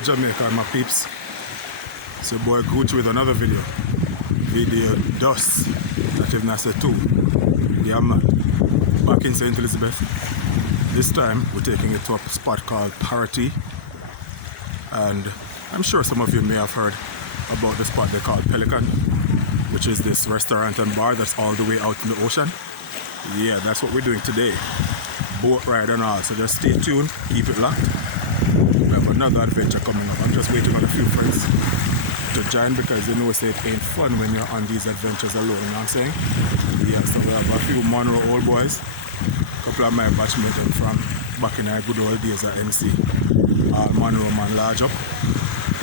day, Jamaica, my peeps. It's your boy Gucci with another video. Video dust. That if not say two. Yeah, man. Back in St. Elizabeth. This time, we're taking it to a spot called Parity. And I'm sure some of you may have heard about the spot they call Pelican, which is this restaurant and bar that's all the way out in the ocean. Yeah, that's what we're doing today. Boat ride and all, so just stay tuned, keep it locked. We have another adventure coming up. I'm just waiting on a few friends to join because they know it ain't fun when you're on these adventures alone, you know what I'm saying? Yeah, so we have a few Monroe old boys, a couple of my batchmates from back in our good old days at MC. Monroe man large up.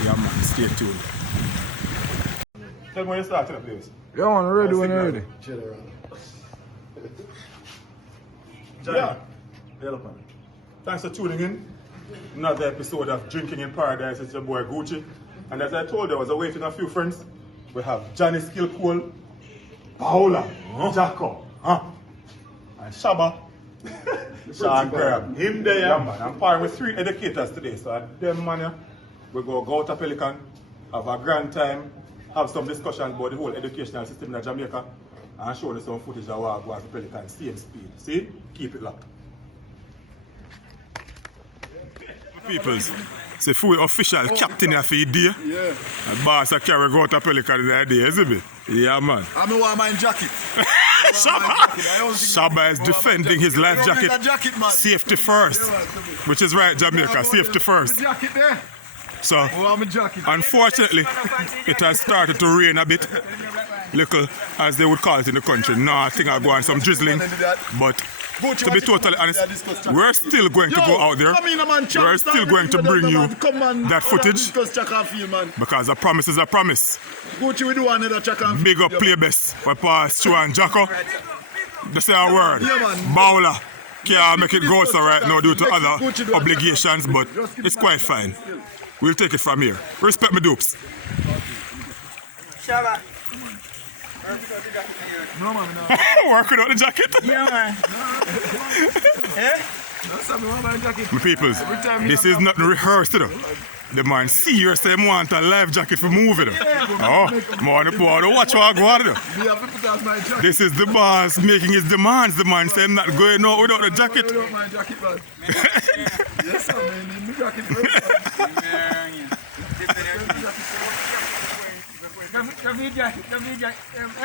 Yeah man, stay tuned. Tell me when you start to the place. Yeah man, ready when you're ready. Yeah. Thanks for tuning in. Another episode of Drinking in Paradise. It's your boy Gucci. And as I told you, I was awaiting a few friends. We have Johnny Skillpool, Paola, Jaco, and Shaba. Sean Graham. Him there, yeah, man. I'm pairing with 3 educators today. So at them man, we go to Pelican, have a grand time, have some discussions about the whole educational system in Jamaica, and show you some footage of what goes to Pelican, same speed. See? Keep it locked. Peoples, say full official captain here for the day. Yeah. And boss I carry go to Pelican in the day, isn't it? Yeah, man. I'm in my jacket. Shaba is defending his life jacket. Safety first. Which is right, Jamaica. Safety first. So, unfortunately, it has started to rain a bit. Little, as they would call it in the country. Nothing I go on some drizzling. But to be totally honest, we're still going to go out there. We're still going to bring you that footage. Because a promise is a promise. Big up play best. We pass Stu and Jacko. They say a word. Bowler. Can't make it go so right now due to other obligations, but it's quite fine. We'll take it from here. Respect me dupes. Shaba. No man, no. Working out the jacket? Yeah man. Eh? My peoples, this is not rehearsed, you know. The man serious say want a life jacket for moving. Oh, man, the boy, don't watch what I go on. This is the boss making his demands. The man say I'm not going out without the jacket. Yes, sir, man. The jacket, bro.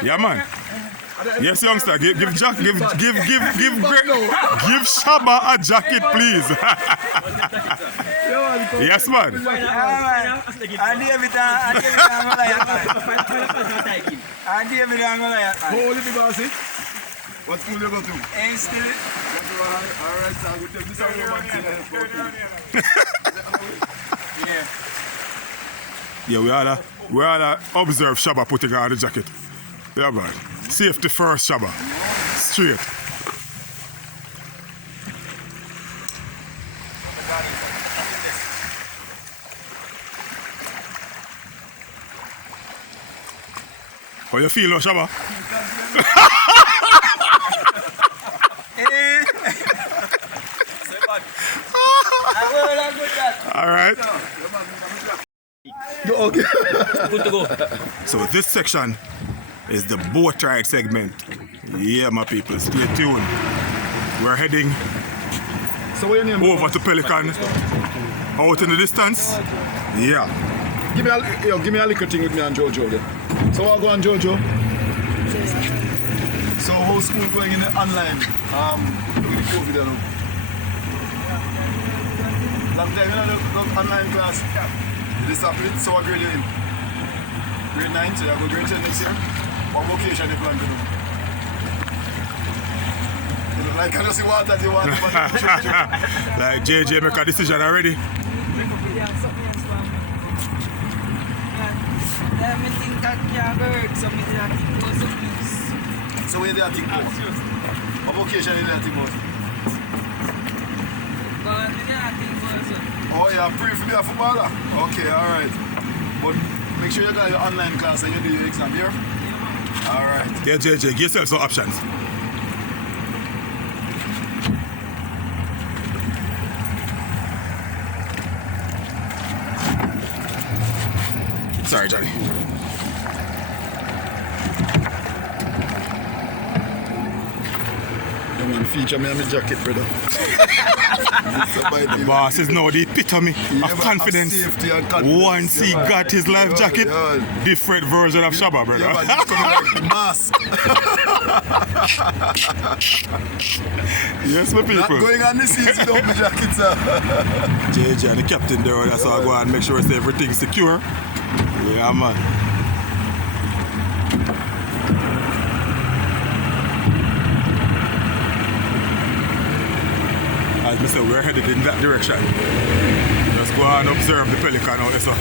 Yeah, man. Yes, youngster. Give Shaba a jacket, please. Yes, man. What school you go to? Ain't still. Alright, so I will take this out Yeah. Yeah, we oughta observe Shaba putting on the jacket. Yeah, man. Safety first, Shaba. Straight. How you feel now, Shaba? All right. Okay. Good to go. So this section is the boat ride segment. Yeah, my people, stay tuned. We're heading over to Pelican, out in the distance. Yeah. Give me a little thing with me and Jojo there. So I'll go on Jojo. So whole school going in the online with the COVID and all. Long time, you know, the online class. This happened, so what grade you in? Grade 9, so you go grade 10 next year? What vocation you plan to do? You know, like I just see what that you want to Like JJ make a decision already. So where they are thinking about? What vocation you are thinking about? Oh yeah, pray for be a footballer? Okay, alright. But make sure you got your online class and you do your exam here. Alright. Yeah, JJ, give yourself some options. Sorry, Johnny. Come on, feature me on the jacket, brother. The boss is now the epitome of confidence. Safety and confidence. Once he got his life jacket, different version of Shabba, brother. Yeah, man, it's coming like the mask. Yes, my Not people. going on the seas without the jacket, sir. JJ, the captain there, that's how I go and make sure everything's secure. Yeah, man. As I said, we're headed in that direction. Let's go and observe the Pelican out there, so.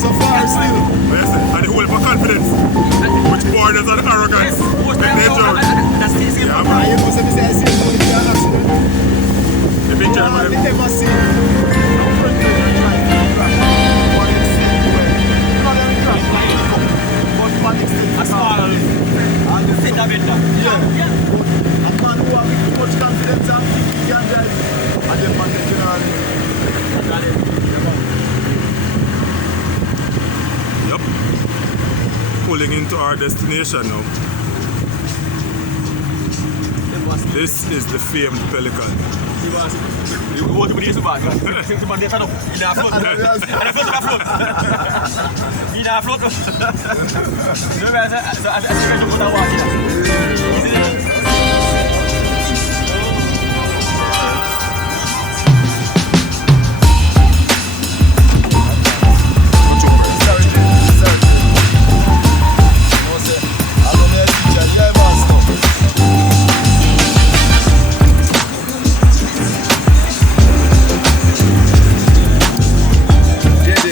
so far still. Yes, and the whole for confidence, which borders on arrogance. Then they enjoy it. That's the same. Yeah, And man. you know, so this is the same thing with the accident. The big All German. they ever see. No friend they drive to crash. One extent where, not every crash, but one extent. A small And the fit a bit now. yeah. A man who have too much confidence and think he can drive. And the man that generally. Yep. Pulling into our destination now. This is the famed Pelican. You go to the bag. Think to man there up. In a float. And a float. In a float. You guys as you go down water.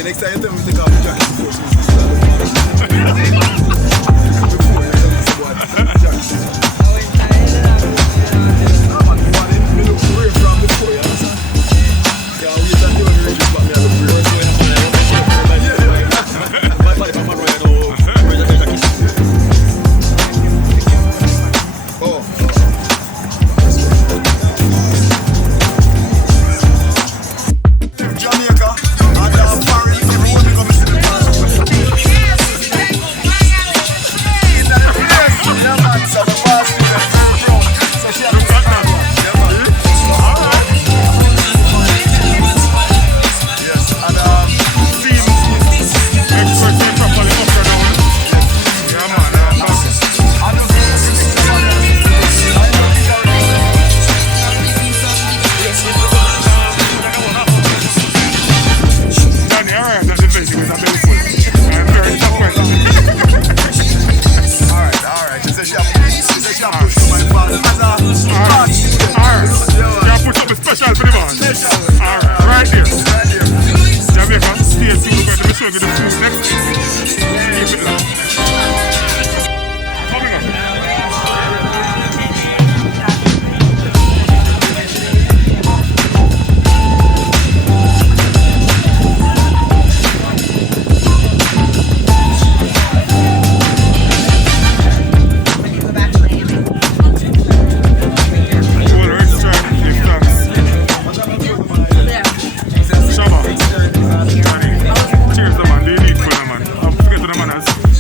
Next time you tell me to take off the jacket before she before you tell me to go out the jacket. No man, me look away from before, you understand? Yeah, we just do it, just back me a look away. Oh. Jamaica, and Paris, everyone becomes to the past. In the place, the man said the past is a very brown. So she had to start one. Yeah, man. Yes, and Experts properly up and down. Yeah, man. I don't think this is the one. I don't think I Danny, alright, that's the basic with a belly full. I'm very tough. Alright. She said she have put some my father as a Alright. You put something special for the man. Alright, right there. Jamaica, stay tuned. We're going to show you the food next. Keep it up. Coming up. Whole restaurant, give thanks. Shama. Cheers, the man. Do you need for the man? I'll forget to the manners.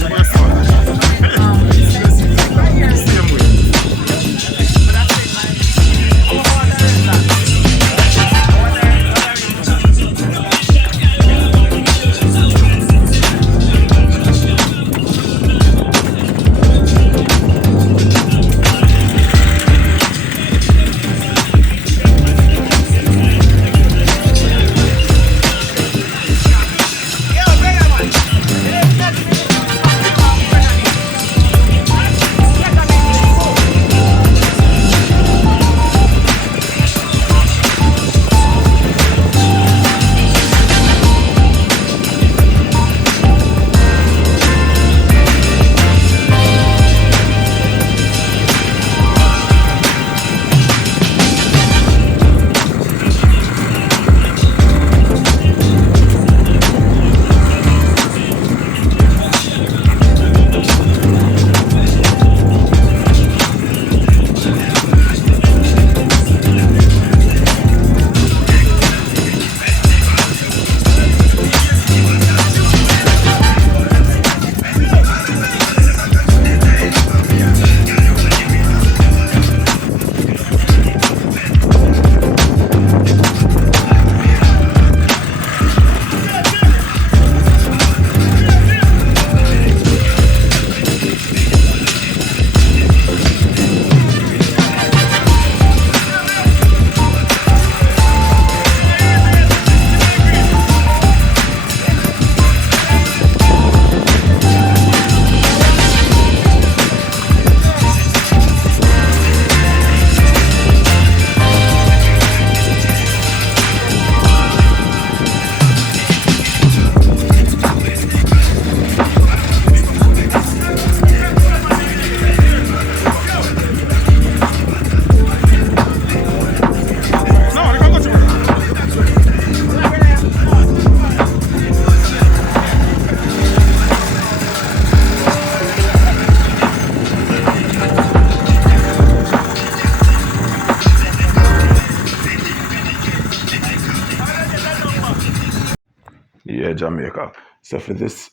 Jamaica. So for this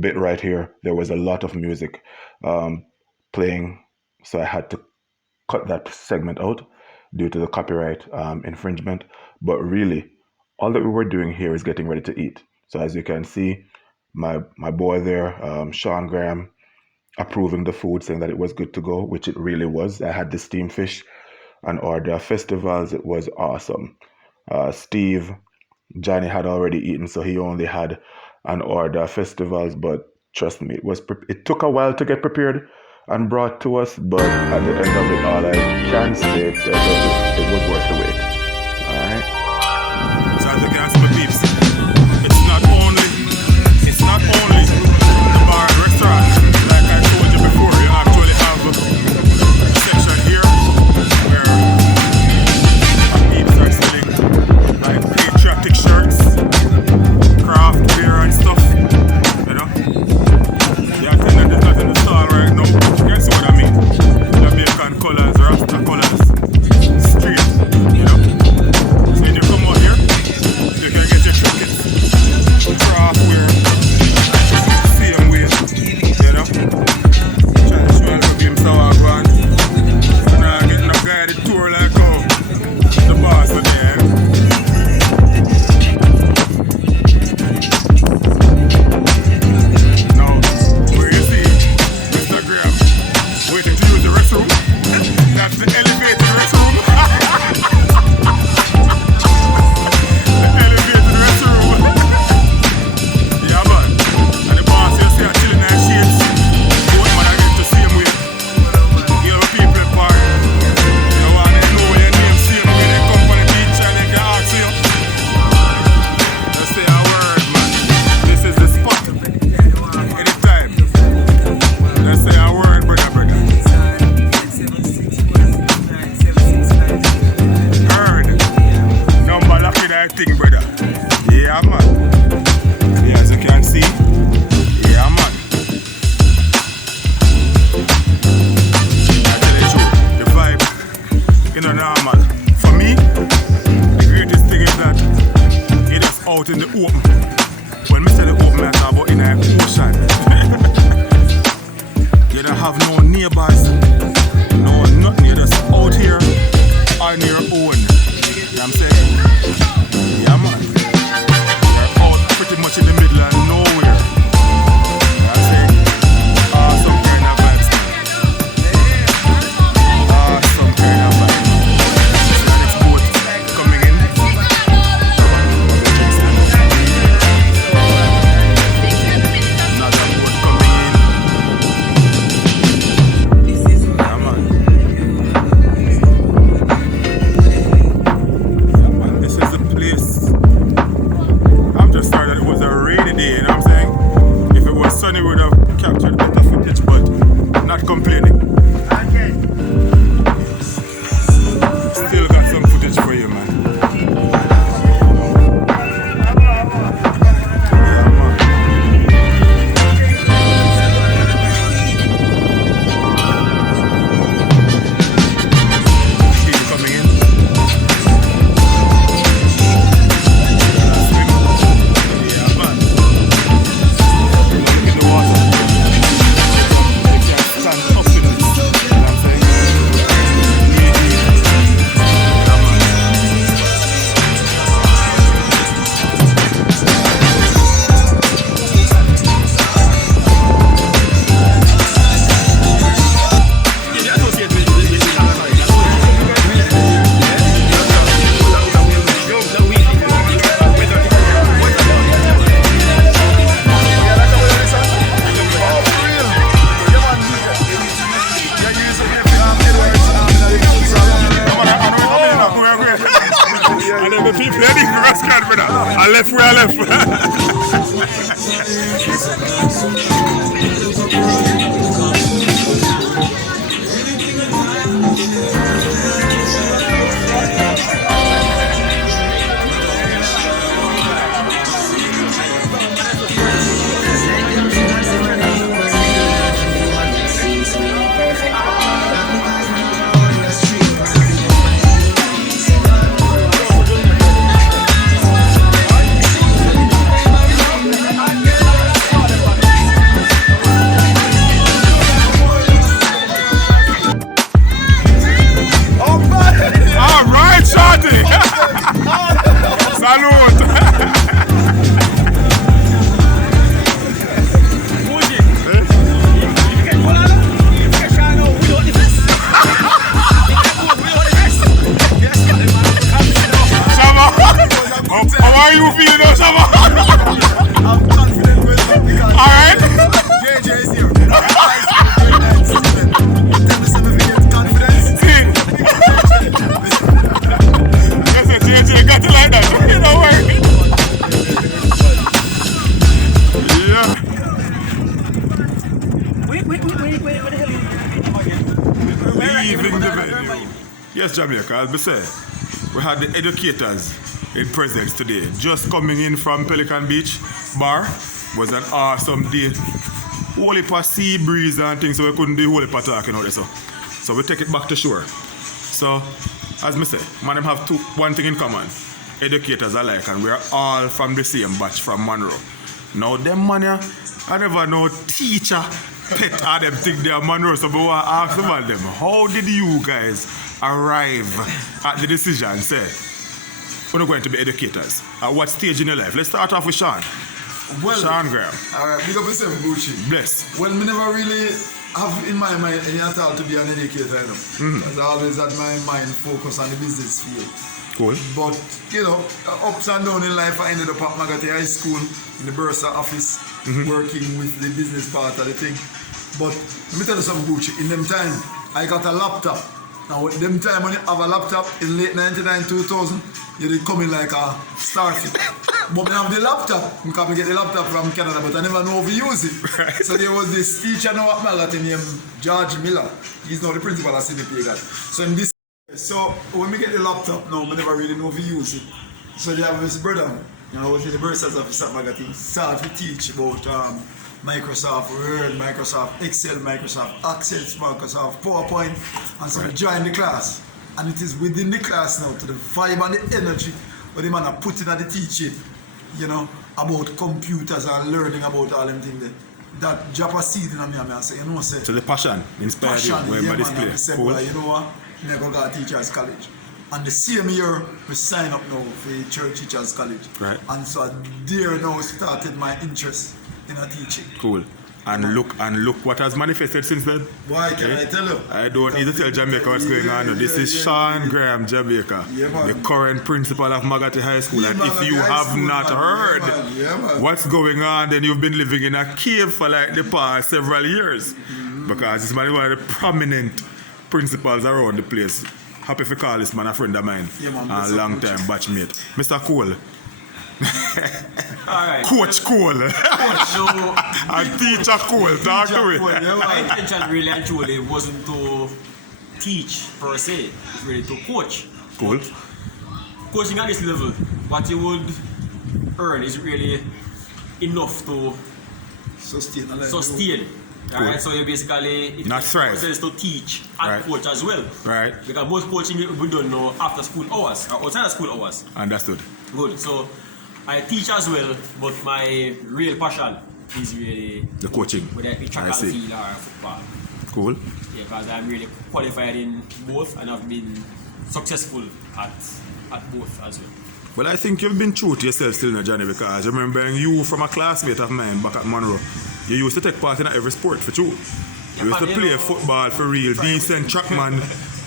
bit right here, there was a lot of music playing, so I had to cut that segment out due to the copyright infringement. But really, all that we were doing here is getting ready to eat. So as you can see, my boy there, Sean Graham, approving the food, saying that it was good to go, which it really was. I had the steamed fish and hors d'oeuvre festivals. It was awesome. Steve, Johnny had already eaten, so he only had an hors d'oeuvre festivals. But trust me, it took a while to get prepared and brought to us. But at the end of it all, I can say that it was worth the wait. All right. So as you can see, my peeps, it's not only the bar and restaurant. Like I told you before, you actually have a section here where my peeps are selling like patriotic shirts, craft beer and stuff. You know, the attendant is not in the stall right now. You can see what I mean. Jamaican colors, Rasta colors, straight. You know, so when you come out here, you can get your tickets, craft wear, same way. You know, trying to show a little game so I go on. And I get no guided tour like how the boss again. Now, where you see Mr. Graham waiting to use the restroom, that's the elevated restroom. The elevated restroom. Yeah, man. And the boss here say chilling in shades. Both man I get to see him with. You know people part. You know and they know where your name same when they come on the beach and they can ask you. Just say a word, man. This is the spot. Anytime. Just say a word, brother. Heard. Number lucky that thing, brother. Yeah, man. Yeah, as you can see. Yeah, man. I tell you the truth, the vibe, you know, normal. For me, the greatest thing is that it is out in the open. When me say the open, I talk about in an ocean. You don't have no neighbors, no nothing. You're just out here on your own. You know what I'm saying? Yeah, man. You're out pretty much in the middle of nowhere. You know what I'm saying? Awesome kind of vibes. Awesome kind of vibes. See the next boat coming in. Another boat coming in. Yeah, man. Yeah, man. This is the place. I'm just sorry that it was a rainy day, you know what I'm saying? If it was sunny, we would have captured better footage, but not complaining. Still got some footage for you, man. Yeah, man. People coming in. Yeah, man. Look in the water. They can't stand up in it. You know what I'm saying? Yeah, man. And then the people that need cross card, brother. I left where I left. Where the hell are you? Leaving the venue. Yes, Jamaica, as we say, we had the educators in presence today. Just coming in from Pelican Beach Bar was an awesome day. Whole heap of sea breeze and things, so we couldn't do whole heap of talking out there. So we take it back to shore. So, as me say, man, them have one thing in common. Educators alike, and we're all from the same batch from Monroe. Now, them man, I never know teacher pet or them think they are Monroe, so we want to ask about them. How did you guys arrive at the decision, say, we're going to be educators? At what stage in your life? Let's start off with Sean. Well, Sean Graham. Alright, big up yourself, Gucci. Bless. Well, me never really have in my mind any thought to be an educator, you know. Because I always had my mind focused on the business field. Cool. But, you know, ups and downs in life, I ended up at Magate High School in the Bursa office, working with the business part of the thing. But let me tell you something, Gucci. In them time, I got a laptop. Now, in them time when you have a laptop in late 99, 2000, you did come in like a starfit. But I have the laptop. I can get the laptop from Canada, but I never know how to use it. Right. So there was this teacher now at Magate named George Miller. He's now the principal at CDP guy. So in this, so when we get the laptop now, I never really know how to use it. So they have his brother, you know, I was in the Bursa's office at Magate. He started to teach about Microsoft Word, Microsoft Excel, Microsoft Access, Microsoft PowerPoint, and so I joined the class. And it is within the class now, to the vibe and the energy, where the man are putting at the teaching, you know, about computers and learning about all them things there. That drop a seed in me, I say, you know, say. So the passion inspired you when yeah, you display. man, say, Cool. well, you know what, I'm going to go to Teachers College. And the same year, we sign up now for the Church Teachers College. Right. And so there now started my interest in a teaching. Cool. And look what has manifested since then. Why can I tell you? I don't need to tell Jamaica what's going on. This is Sean Graham, Jamaica, the current principal of Magate High School. And if you have not heard what's going on, then you've been living in a cave for like the past several years. Because this man is one of the prominent principals around the place. Happy to call this man a friend of mine. A long time batchmate. Mr. Cole. Alright. Coach Cole. So, And teacher Cole. Talk to me. my intention really and truly wasn't to teach per se, it's really to coach. Cool. Coaching at this level, what you would earn is really enough to sustain. Right? Cool. So you basically Not thrive. process to teach and Right. coach as well. Right. Because most coaching we don't know after school hours or outside of school hours. Understood. Good. So I teach as well, but my real passion is really The coaching. whether it be track I and see. field or football. Cool. Yeah, because I'm really qualified in both and I've been successful at both as well. Well, I think you've been true to yourself still, no, Johnny, because I remember you from a classmate of mine back at Monroe. You used to take part in every sport for true. You used to man, play you know, football for real, decent trackman,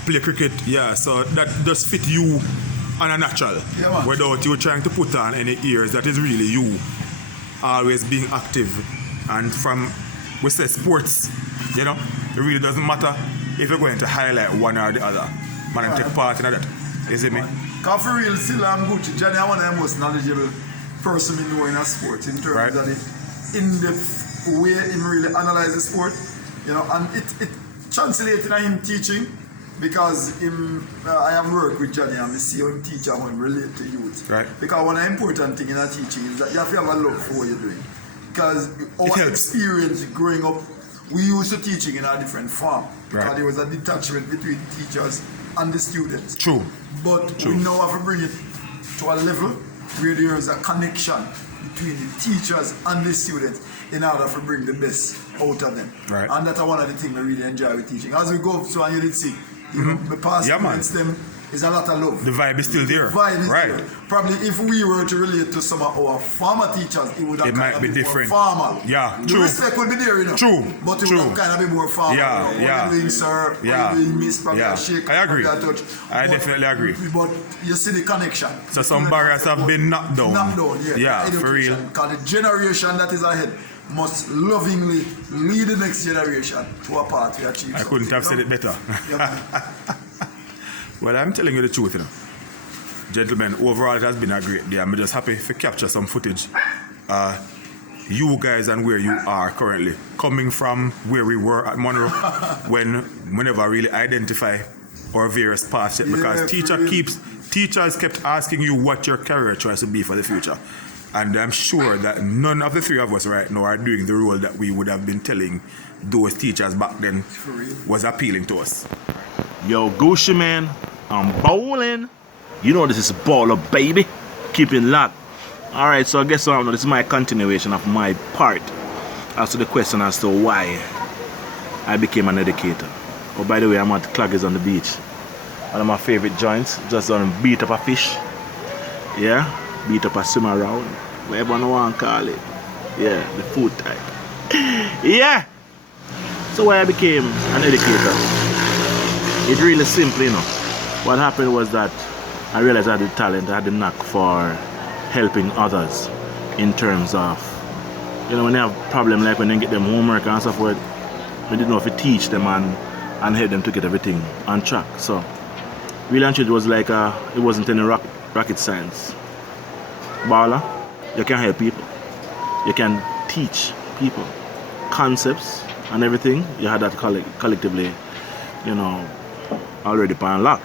play cricket, yeah, so that does fit you on a natural, Yeah, man. without you trying to put on any ears. That is really you, always being active. And from, we say sports, you know, it really doesn't matter if you're going to highlight one or the other. Man, and take part in that. You see me? Because for real, still I'm Gucci. Johnny, I'm one of the most knowledgeable person we know in a sport in terms Right. of the in-depth way him really analyze the sport, you know, and it translates in him teaching because I have worked with Johnny and I see how him teach and how him relate to youth. Right. Because one of the important thing in a teaching is that you have to have a love for what you're doing. Because our helps. experience growing up, we used to teaching in a different form. Right. Because there was a detachment between teachers and the students. True. But True. we now have to bring it to a level where there is a connection between the teachers and the students in order to bring the best out of them. Right. And that's one of the things I really enjoy with teaching. As we go through and you did see, you know, the past Yeah, man. students, them is a lot of love. The vibe is still there. The vibe is Right. there. Probably if we were to relate to some of our former teachers, it would have It kind might of be been different. more formal. Yeah, the true. respect would be there, you know. True, But it true. would have kind of be more formal. Yeah, you know, yeah. What are you doing, sir? Yeah. What are you doing, miss? Probably Yeah. a shake. I agree. probably a touch. I But- definitely agree. But you see the connection. So some barriers have been knocked down. Knocked down, yeah. Yeah, for real. Because the generation that is ahead must lovingly lead the next generation to a path to achieve. I couldn't have said it better. Well, I'm telling you the truth, you know. Gentlemen, overall it has been a great day. I'm just happy to capture some footage. You guys and where you are currently. coming from where we were at Monroe when we never really identify our various paths yet, because teachers kept asking you what your career choice would be for the future. And I'm sure that none of the three of us right now are doing the role that we would have been telling those teachers back then was appealing to us. Yo, Gucci man, I'm bowling. You know this is baller, baby. Keeping locked. Alright, so I guess this is my continuation of my part as to the question as to why I became an educator. Oh, by the way, I'm at Claggers on the beach. One of my favorite joints. Just done beat up a fish. Yeah, beat up a swim around. Whatever you want to call it. Yeah, the food type. Yeah. So why I became an educator? It's really simple, you know. What happened was that I realized I had the talent, I had the knack for helping others in terms of, you know, when they have problem like when they get them homework and stuff, we didn't know if to teach them and help them to get everything on track. So really and truly, it was like it wasn't any rocket science. Baller, you can help people. You can teach people concepts and everything. You had that collectively, you know, already on lock.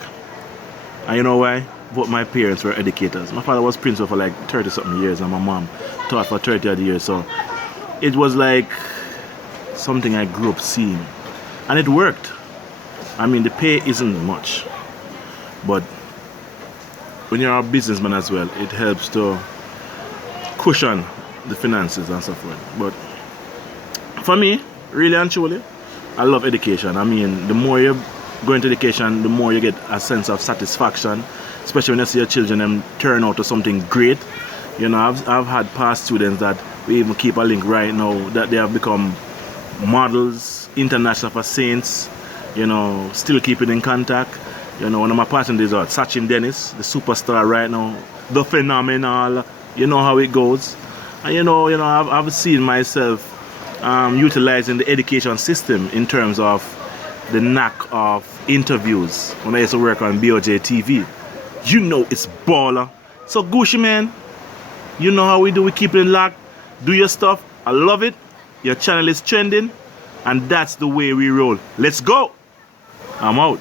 And you know why? Both my parents were educators. My father was principal for like 30 something years and my mom taught for 30 odd years. So it was like something I grew up seeing. And it worked. I mean, the pay isn't much. But when you're a businessman as well, it helps to cushion the finances and so forth. But for me, really and truly, I love education. I mean, the more you go into education, the more you get a sense of satisfaction, especially when you see your children them turn out to something great. You know, I've had past students that we even keep a link right now that they have become models, international for saints, you know, still keeping in contact. You know, one of my partners are Sachin Dennis, the superstar right now, the phenomenal, you know how it goes. And you know, I've seen myself utilizing the education system in terms of the knack of interviews when I used to work on BOJ TV. You know it's baller. So Gucci man, you know how we do, we keep it locked. Do your stuff. I love it. Your channel is trending. And that's the way we roll. Let's go. I'm out.